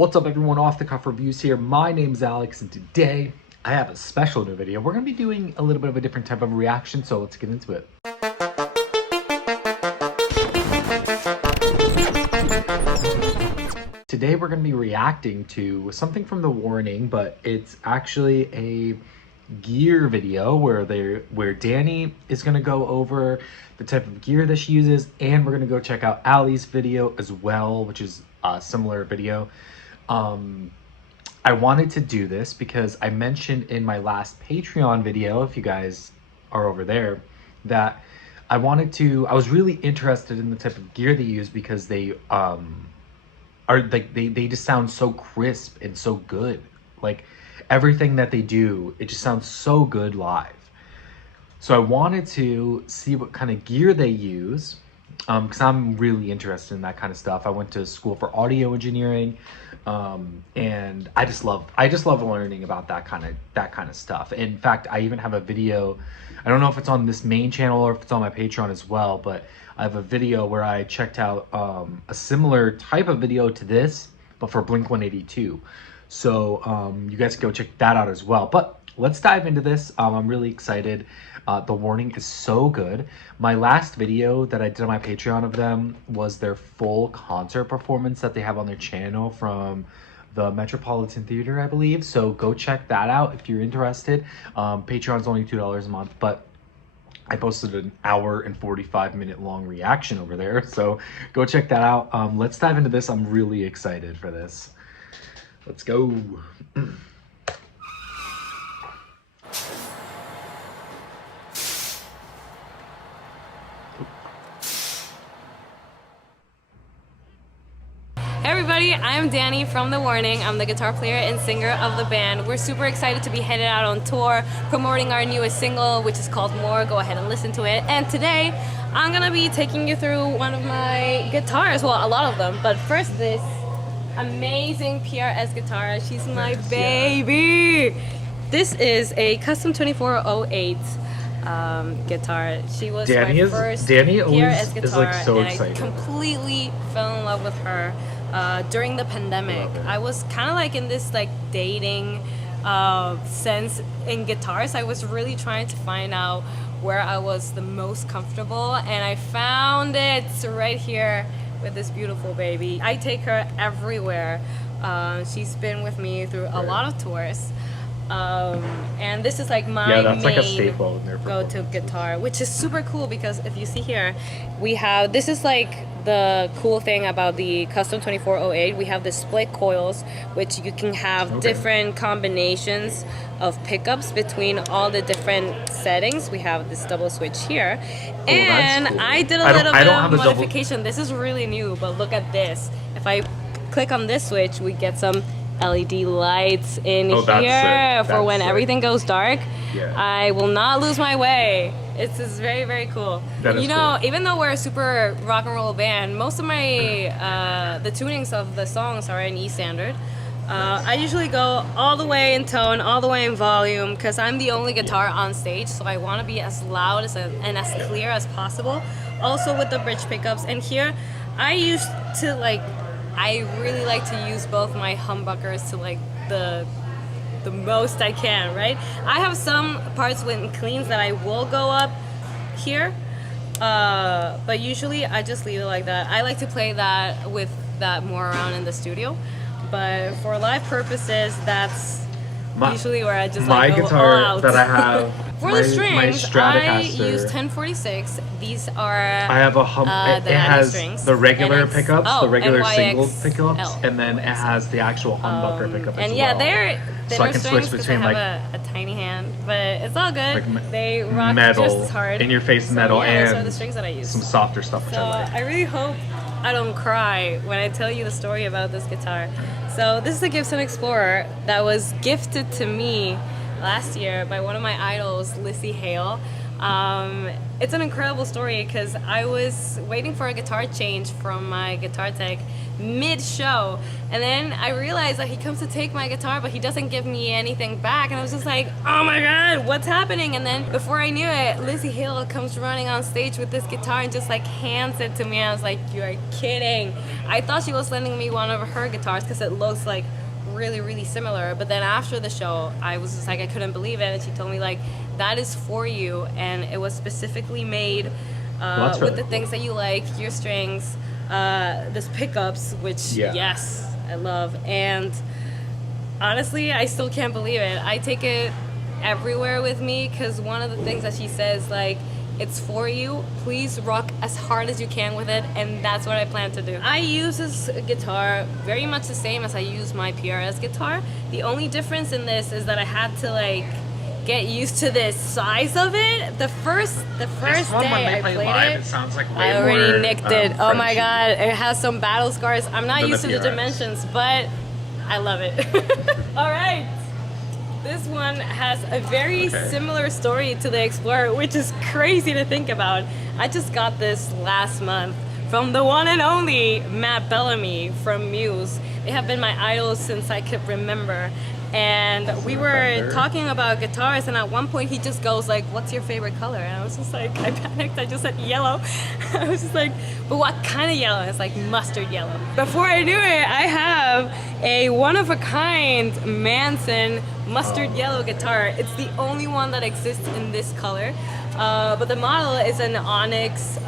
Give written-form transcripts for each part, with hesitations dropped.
What's up everyone, Off the Cuff Reviews here. My name's Alex and today I have a special new video. We're going to be doing a little bit of a different type of reaction, so let's get into it. Today we're going to be reacting to something from The Warning, but it's actually a gear video where Dany is going to go over the type of gear that she uses, and we're going to go check out Allie's video as well, which is a similar video. I wanted to do this because I mentioned in my last Patreon video, if you guys are over there, that I was really interested in the type of gear they use because they they just sound so crisp and so good. Like everything that they do, it just sounds so good live. So I wanted to see what kind of gear they use, because I'm really interested in that kind of stuff. I went to school for audio engineering, and I just love learning about that kind of stuff. In fact, I even have a video. I don't know if it's on this main channel or if it's on my Patreon as well, but I have a video where I checked out a similar type of video to this, but for Blink-182. So you guys can go check that out as well. But let's dive into this. I'm really excited. The Warning is so good. My last video that I did on my Patreon of them was their full concert performance that they have on their channel from the Metropolitan Theater, I believe. So go check that out if you're interested. Patreon's only $2 a month, but I posted an hour and 45-minute long reaction over there. So go check that out. Let's dive into this. I'm really excited for this. Let's go. Hey everybody, I'm Dany from The Warning. I'm the guitar player and singer of the band. We're super excited to be headed out on tour, promoting our newest single, which is called More. Go ahead and listen to it. And today, I'm gonna be taking you through one of my guitars. Well, a lot of them. But first, this amazing PRS guitar. She's my baby. This is a custom 2408 guitar. She was my first PRS guitar, is like so excited. I completely fell in love with her during the pandemic. I was kind of like in this like dating sense in guitars. I was really trying to find out where I was the most comfortable, and I found it right here with this beautiful baby. I take her everywhere. She's been with me through a lot of tours. And this is like my that's main like a staple in their go-to guitar, which is super cool because if you see here, we have, this is like the cool thing about the custom 2408. We have the split coils, which you can have different combinations of pickups between all the different settings. We have this double switch here, and cool. I did a little bit of modification. This is really new, but look at this. If I click on this switch, we get some LED lights in here for when everything goes dark. Yeah. I will not lose my way. It's very, very cool. You know, cool. Even though we're a super rock and roll band, most of my the tunings of the songs are in E standard. I usually go all the way in tone, all the way in volume, because I'm the only guitar on stage, so I want to be as loud and as clear as possible. Also with the bridge pickups. And here, I really like to use both my humbuckers to like the most I can, right? I have some parts with cleans that I will go up here, but usually I just leave it like that. I like to play that with that more around in the studio, but for live purposes, that's usually where I just like go guitar all out. That I have. For the strings, I use 1046. These are I have a it has strings. The regular pickups, the regular NYX single pickups, and then it has the actual humbucker pickup as and yeah, well. they're so I can switch between I have a tiny hand, but it's all good. Like they rock metal, just as hard. In your face metal, yeah, those are and the strings that I use. Some softer stuff, which so I like. I really hope I don't cry when I tell you the story about this guitar. So this is a Gibson Explorer that was gifted to me last year by one of my idols, Lissy Hale. It's an incredible story because I was waiting for a guitar change from my guitar tech mid-show, and then I realized that he comes to take my guitar but he doesn't give me anything back, and I was just like, oh my god, what's happening? And then before I knew it, Lizzie Hill comes running on stage with this guitar and just like hands it to me. I was like, you're kidding. I thought she was lending me one of her guitars because it looks like really similar, but then after the show I was just like, I couldn't believe it, and she told me like, that is for you, and it was specifically made with really the things that you like, your strings, this pickups, which yes, I love. And honestly, I still can't believe it. I take it everywhere with me because one of the things that she says, like, it's for you, please rock as hard as you can with it, and that's what I plan to do. I use this guitar very much the same as I use my PRS guitar. The only difference in this is that I had to like get used to the size of it. The first day I played live, it sounds like way I already more, nicked it. Oh my crunchy god, it has some battle scars. I'm not than used to the PRS. dimensions, but I love it. All right. This one has a very similar story to the Explorer, which is crazy to think about. I just got this last month from the one and only Matt Bellamy from Muse. They have been my idols since I could remember. And we were talking about guitars, and at one point he just goes like, what's your favorite color? And I was just like, I panicked, I just said yellow. I was just like, but what kind of yellow? It's like mustard yellow. Before I knew it, I have a one-of-a-kind Manson mustard yellow guitar. It's the only one that exists in this color. But the model is an Onyx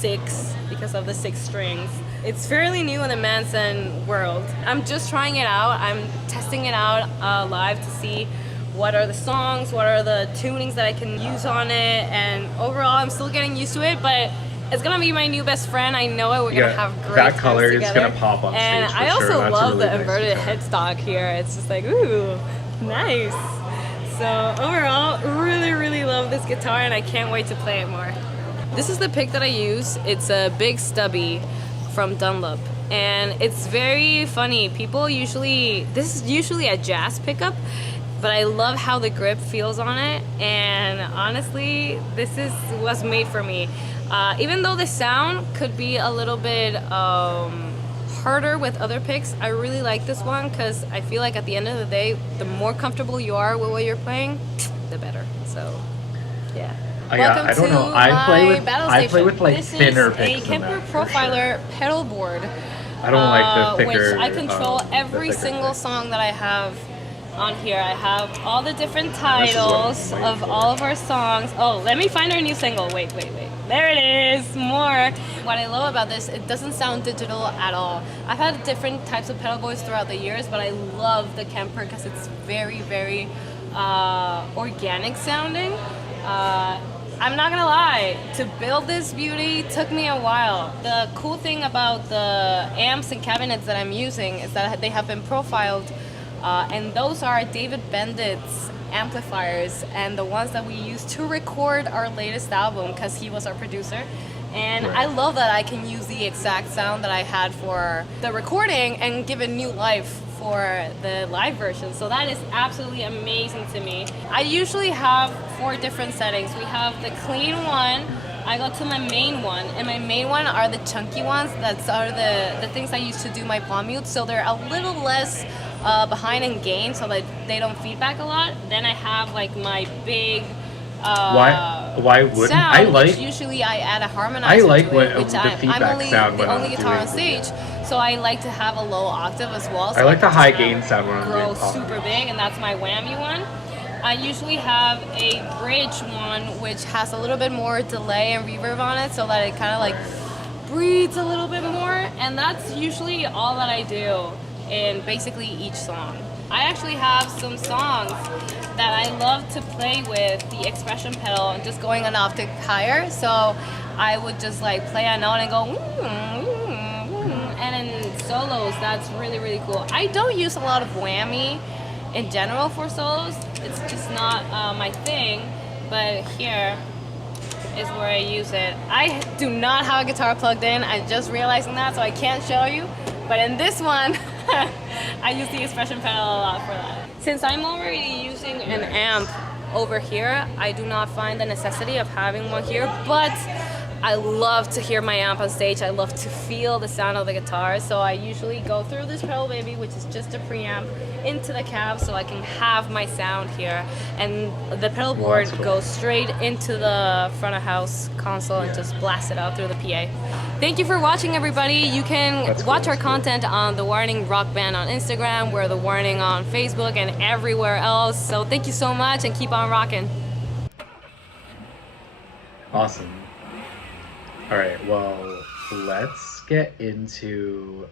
6 because of the 6 strings. It's fairly new in the Manson world. I'm just trying it out. I'm testing it out live to see what are the songs, what are the tunings that I can use on it, and overall I'm still getting used to it, but it's gonna be my new best friend. I know it. We're gonna have great that times color is together. gonna pop on and stage for I also sure. That's love a the really nice inverted guitar. headstock here. It's just like, ooh, nice. So overall, really love this guitar, and I can't wait to play it more. This is the pick that I use. It's a big stubby from Dunlop, and it's very funny. People usually, this is usually a jazz pickup, but I love how the grip feels on it, and honestly, was made for me. Even though the sound could be a little bit harder with other picks, I really like this one because I feel like at the end of the day, the more comfortable you are with what you're playing, the better. So, yeah. Welcome I don't to know. my battle I play station. with like This thinner is picks a than Kemper that, for Profiler pedal board. I don't like the thicker. Which I control every the thicker single thing. song that I have on here. I have all the different This is titles what I'm of waiting all of our songs. Oh, let me find our new single. Wait. There it is. More. What I love about this, it doesn't sound digital at all. I've had different types of pedal boards throughout the years, but I love the Kemper because it's very organic sounding. I'm not gonna lie, to build this beauty took me a while. The cool thing about the amps and cabinets that I'm using is that they have been profiled, and those are David Bendit's amplifiers and the ones that we used to record our latest album because he was our producer. And I love that I can use the exact sound that I had for the recording and give it new life for the live version. So that is absolutely amazing to me. I usually have 4 different settings. We have the clean one, I go to my main one, and my main one are the chunky ones. That's are the things I use to do my palm mute, so they're a little less behind in gain so that they don't feedback a lot. Then I have like my big Why wouldn't sound, I like? which usually I add a harmonizer I like to when it, which the I'm feedback only sound the when I'm only guitar on doing stage, so I like to have a low octave as well. So I like the can high just gain sound when I'm grow doing pop. super big, and that's my whammy one. I usually have a bridge one which has a little bit more delay and reverb on it so that it kind of like breathes a little bit more, and that's usually all that I do in basically each song. I actually have some songs that I love to play with the expression pedal and just going an octave higher, so I would just like play a note and go and in solos that's really cool. I don't use a lot of whammy in general for solos, it's just not my thing, but here is where I use it. I do not have a guitar plugged in, I'm just realizing that, so I can't show you, but in this one I use the expression pedal a lot for that. Since I'm already using an amp over here. I do not find the necessity of having one here, but I love to hear my amp on stage. I love to feel the sound of the guitar. So I usually go through this pedal baby, which is just a preamp, into the cab so I can have my sound here. And the pedal board goes straight into the front of house console and just blast it out through the PA. Thank you for watching, everybody. You can watch our content on The Warning Rock Band on Instagram. We're The Warning on Facebook and everywhere else. So thank you so much and keep on rocking. Awesome. All right, well, let's get into,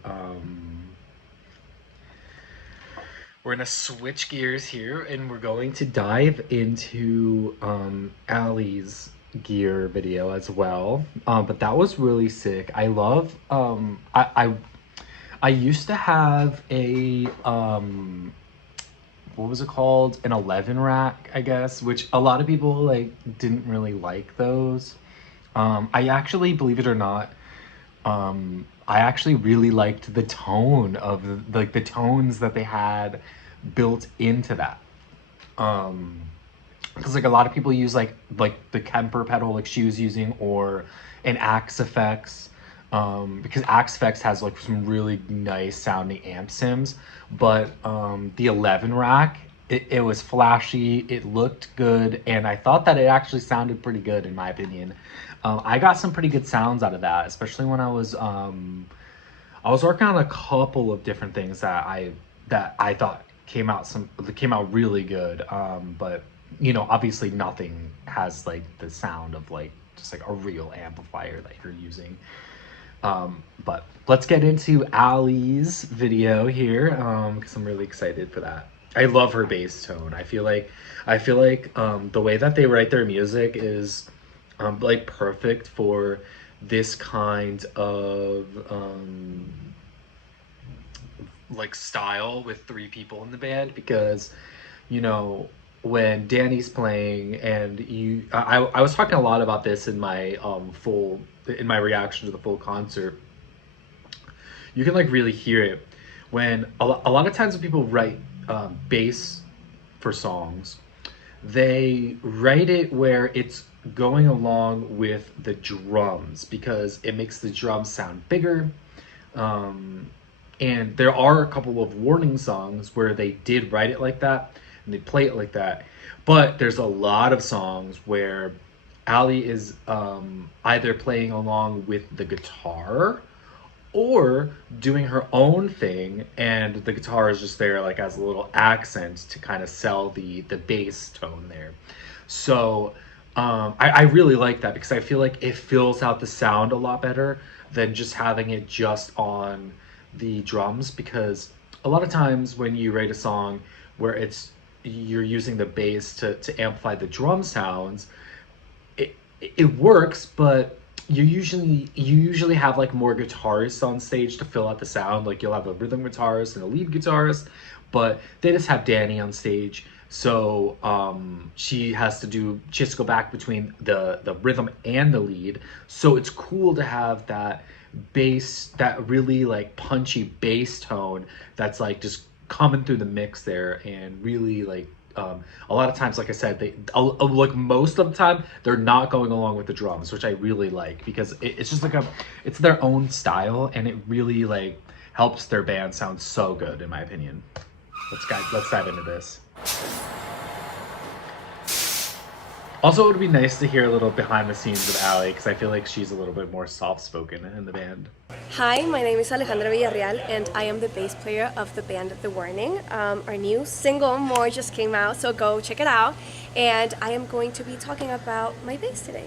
we're gonna switch gears here and we're going to dive into Allie's gear video as well. But that was really sick. I love, I used to have a, what was it called? An 11 rack, I guess, which a lot of people like didn't really like those. I actually, believe it or not, I actually really liked the tone of like the tones that they had built into that. Because like a lot of people use like the Kemper pedal like she was using, or an Axe Effects, because Axe Effects has like some really nice sounding amp sims, but the 11 rack, it was flashy, it looked good, and I thought that it actually sounded pretty good in my opinion. I got some pretty good sounds out of that, especially when I was working on a couple of different things that I thought came out really good. But you know, obviously nothing has like the sound of like just like a real amplifier that you're using. But let's get into Allie's video here, because I'm really excited for that. I love her bass tone. I feel like the way that they write their music is like perfect for this kind of like style with 3 people in the band, because you know, when Dany's playing and I was talking a lot about this in my in my reaction to the full concert. You can like really hear it when a lot of times when people write bass for songs, they write it where it's going along with the drums because it makes the drums sound bigger. And there are a couple of Warning songs where they did write it like that and they play it like that. But there's a lot of songs where Allie is either playing along with the guitar or doing her own thing, and the guitar is just there like as a little accent to kind of sell the bass tone there. So I really like that because I feel like it fills out the sound a lot better than just having it just on the drums, because a lot of times when you write a song where you're using the bass to amplify the drum sounds, it works, but you usually have like more guitarists on stage to fill out the sound. Like you'll have a rhythm guitarist and a lead guitarist, but they just have Dany on stage, so she has to go back between the rhythm and the lead. So it's cool to have that bass, that really like punchy bass tone that's like just coming through the mix there, and really like a lot of times, like I said, they like most of the time they're not going along with the drums, which I really like because it's just like it's their own style, and it really like helps their band sound so good in my opinion. Let's dive into this. Also, it would be nice to hear a little behind the scenes of Allie, because I feel like she's a little bit more soft-spoken in the band. Hi, my name is Alejandra Villarreal, and I am the bass player of the band The Warning. Our new single, More, just came out, so go check it out. And I am going to be talking about my bass today.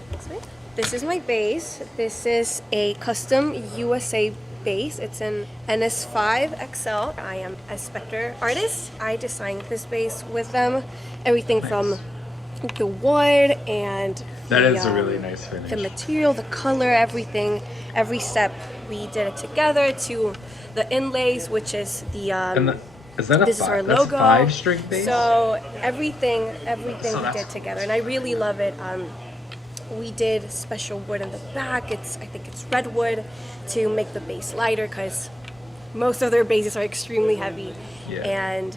This is my bass. This is a custom USA bass. It's an NS5 XL. I am a Spectre artist. I designed this bass with them. Everything from the wood and that is a really nice finish. The material, the color, everything, every step we did it together, to the inlays, which is the is that this is our logo. 5-string bass? So everything we did together, and I really love it. We did special wood in the back. I think it's redwood to make the bass lighter, because most of their basses are extremely heavy. Yeah. And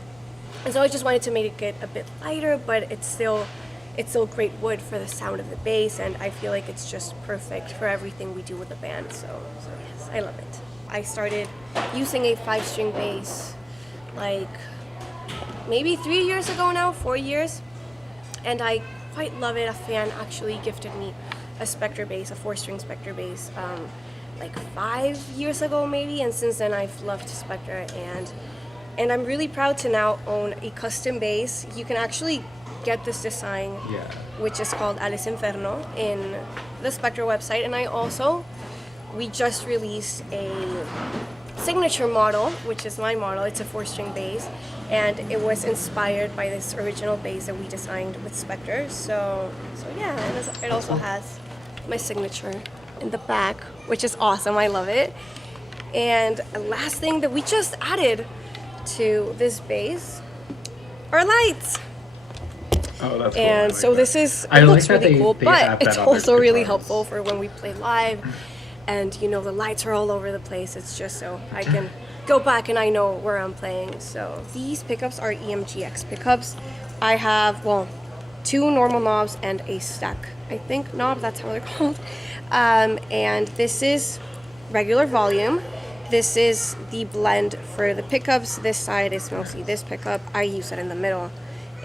so I just wanted to make it a bit lighter, but it's still it's still great wood for the sound of the bass, and I feel like it's just perfect for everything we do with the band. So yes, I love it. I started using a 5-string bass like maybe 3 years ago now, 4 years, and I quite love it. A fan actually gifted me a Spectre bass, a 4-string Spectre bass, like 5 years ago maybe, and since then I've loved Spectre, and I'm really proud to now own a custom bass. You can actually get this design, which is called Alice Inferno, in the Spectre website, and we just released a signature model, which is my model. It's a 4-string bass, and it was inspired by this original bass that we designed with Spectre. So yeah, and it also has my signature in the back, which is awesome. I love it. And the last thing that we just added to this bass are lights. Oh, that's cool. And so this is, it looks really cool, but it's also really helpful for when we play live, and you know, the lights are all over the place. It's just so I can go back and I know where I'm playing. So these pickups are EMGX pickups. I have, well, 2 normal knobs and a stack, I think, knob, that's how they're called. And this is regular volume. This is the blend for the pickups. This side is mostly this pickup. I use it in the middle.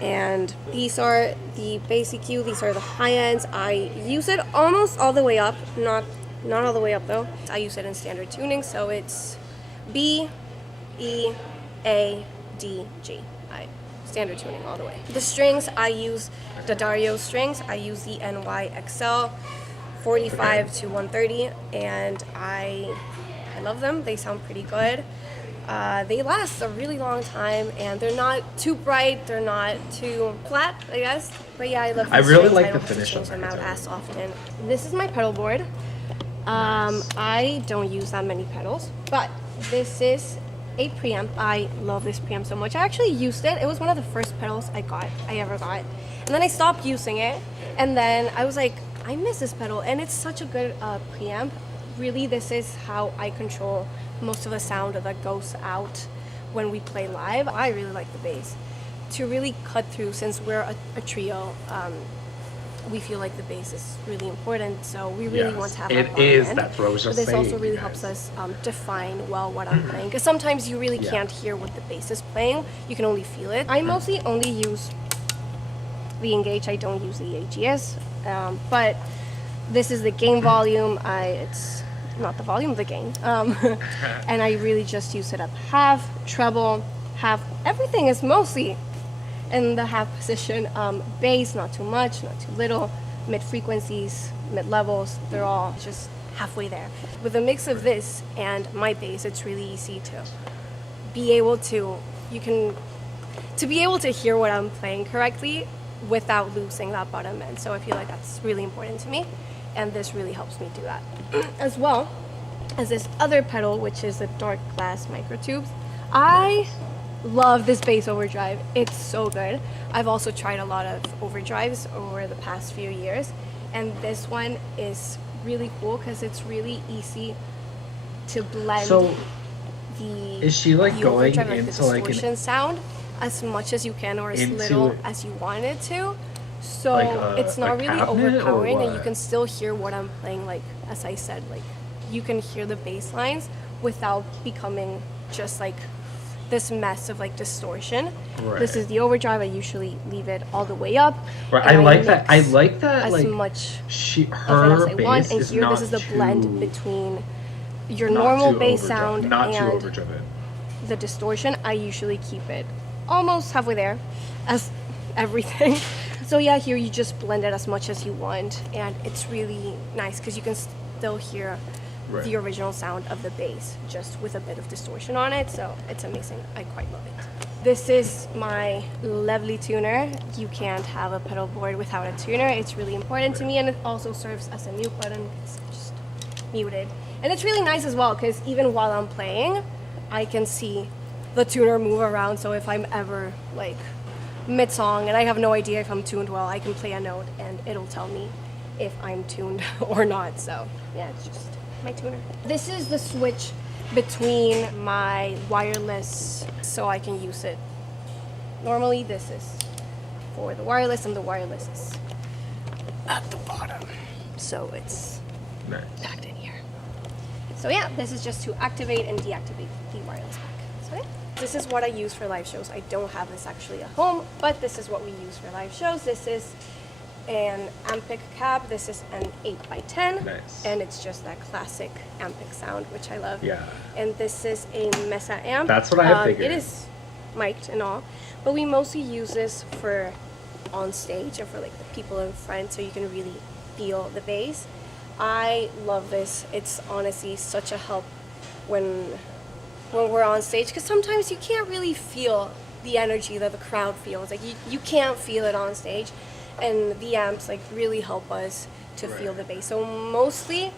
And these are the bass EQ. These are the high ends. I use it almost all the way up, not all the way up though. I use it in standard tuning, so it's B, E, A, D, G. Standard tuning all the way. The strings, I use the Dario strings. I use the NYXL 45 to 130, and I love them. They sound pretty good. They last a really long time, and they're not too bright. They're not too flat, I guess. But yeah, I love. I really strings. like I the don't have to finish change on them that out as often. This is my pedal board. I don't use that many pedals, but this is a preamp. I love this preamp so much. I actually used it. It was one of the first pedals I ever got. And then I stopped using it, and then I was like, I miss this pedal, and it's such a good preamp. Really, this is how I control most of the sound that goes out when we play live. I really like the bass. To really cut through, since we're a trio, we feel like the bass is really important, so we really want to have it is. That's what I was just saying. This saying. also really helps us define well what I'm playing, because sometimes you really can't hear what the bass is playing. You can only feel it. I mostly only use the Engage. I don't use the AGS, but this is the gain volume. It's not the volume of the gain, and I really just use it up half, treble, half. Everything is mostly in the half position. Bass, not too much, not too little. Mid frequencies, mid levels, they're all just halfway there. With a mix of this and my bass, it's really easy to be able to, be able to hear what I'm playing correctly without losing that bottom end. So I feel like that's really important to me, and this really helps me do that. As well as this other pedal, which is the dark glass microtubes. I love this bass overdrive. It's so good. I've also tried a lot of overdrives over the past few years, and this one is really cool because it's really easy to blend. So the is she like the going overdrive, into the like distortion sound as much as you can, or as little as you want it to. So like it's not really cabinet, overpowering, and you can still hear what I'm playing. Like, as I said, like you can hear the bass lines without becoming just like this mess of like distortion. Right. This is the overdrive. I usually leave it all the way up. Right. I like that. I like that. As like much her as I bass want. And is here, not this is the too, blend between your not normal too bass overdriven, sound not too and overdriven. the distortion. I usually keep it almost halfway there, as everything. So yeah, here you just blend it as much as you want, and it's really nice because you can still hear the original sound of the bass just with a bit of distortion on it. So it's amazing. I quite love it. This is my lovely tuner. You can't have a pedal board without a tuner. It's really important to me, and it also serves as a mute button. It's just muted, and it's really nice as well because even while I'm playing, I can see the tuner move around. So if I'm ever like mid-song and I have no idea if I'm tuned well, I can play a note and it'll tell me if I'm tuned or not. So yeah, it's just my tuner. This is the switch between my wireless, so I can use it. Normally this is for the wireless, and the wireless is at the bottom. So it's Nice. packed in here. So yeah, this is just to activate and deactivate the wireless pack. So yeah, this is what I use for live shows. I don't have this actually at home, but this is what we use for live shows. This is an Ampic cab. This is an 8x10. Nice. And it's just that classic Ampic sound, which I love. Yeah. And this is a Mesa amp. That's what I figured. It is mic'd and all, but we mostly use this for on stage and for like the people in front, so you can really feel the bass. I love this. It's honestly such a help when we're on stage, because sometimes you can't really feel the energy that the crowd feels. Like you can't feel it on stage, and the amps like really help us to feel the bass. So mostly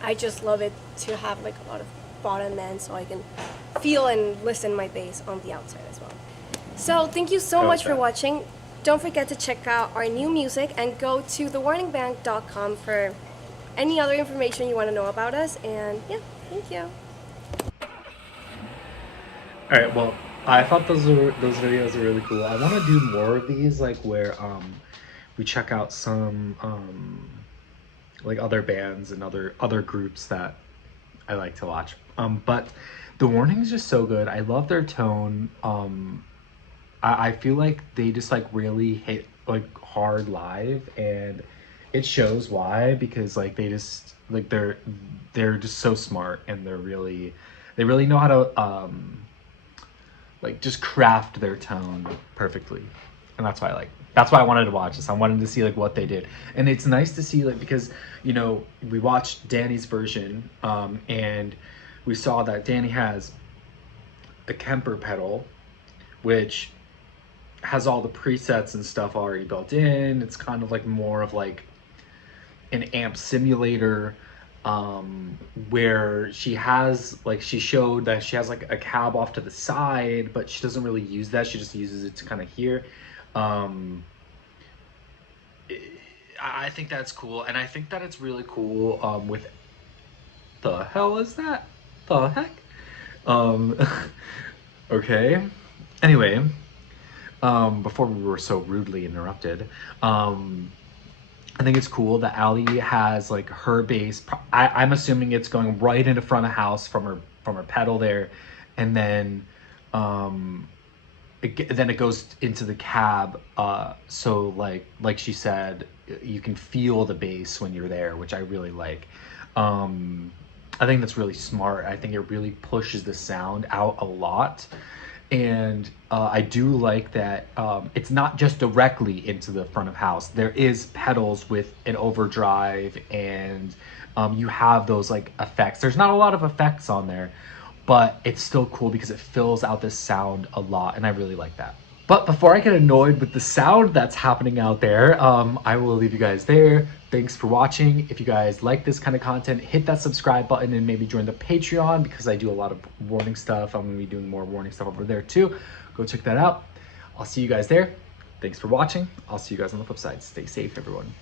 I just love it to have like a lot of bottom end, so I can feel and listen my bass on the outside as well. So thank you so much for watching. Don't forget to check out our new music and go to thewarningbank.com for any other information you want to know about us. And yeah, thank you. All right. Well, I thought those videos are really cool. I want to do more of these, like where we check out some like other bands and other groups that I like to watch. But The Warning is just so good. I love their tone. I feel like they just like really hit like hard live, and it shows why, because like they just like they're just so smart, and they really know how to like just craft their tone perfectly. And that's why I wanted to watch this. I wanted to see like what they did. And it's nice to see, like, because you know, we watched Dany's version and we saw that Dany has a Kemper pedal, which has all the presets and stuff already built in. It's kind of like more of like an amp simulator, where she showed that she has like a cab off to the side, but she doesn't really use that. She just uses it to kind of hear. I think that's cool, and I think that it's really cool with the hell is that? The heck? Okay. Anyway, before we were so rudely interrupted, I think it's cool that Ali has like her bass. I'm assuming it's going right into front of house from her pedal there, and then it goes into the cab. So like she said, you can feel the bass when you're there, which I really like. I think that's really smart. I think it really pushes the sound out a lot. And I do like that it's not just directly into the front of house. There is pedals with an overdrive, and you have those like effects. There's not a lot of effects on there, but it's still cool because it fills out this sound a lot, and I really like that. But before I get annoyed with the sound that's happening out there, I will leave you guys there. Thanks for watching. If you guys like this kind of content, hit that subscribe button and maybe join the Patreon, because I do a lot of warning stuff. I'm going to be doing more warning stuff over there too. Go check that out. I'll see you guys there. Thanks for watching. I'll see you guys on the flip side. Stay safe, everyone.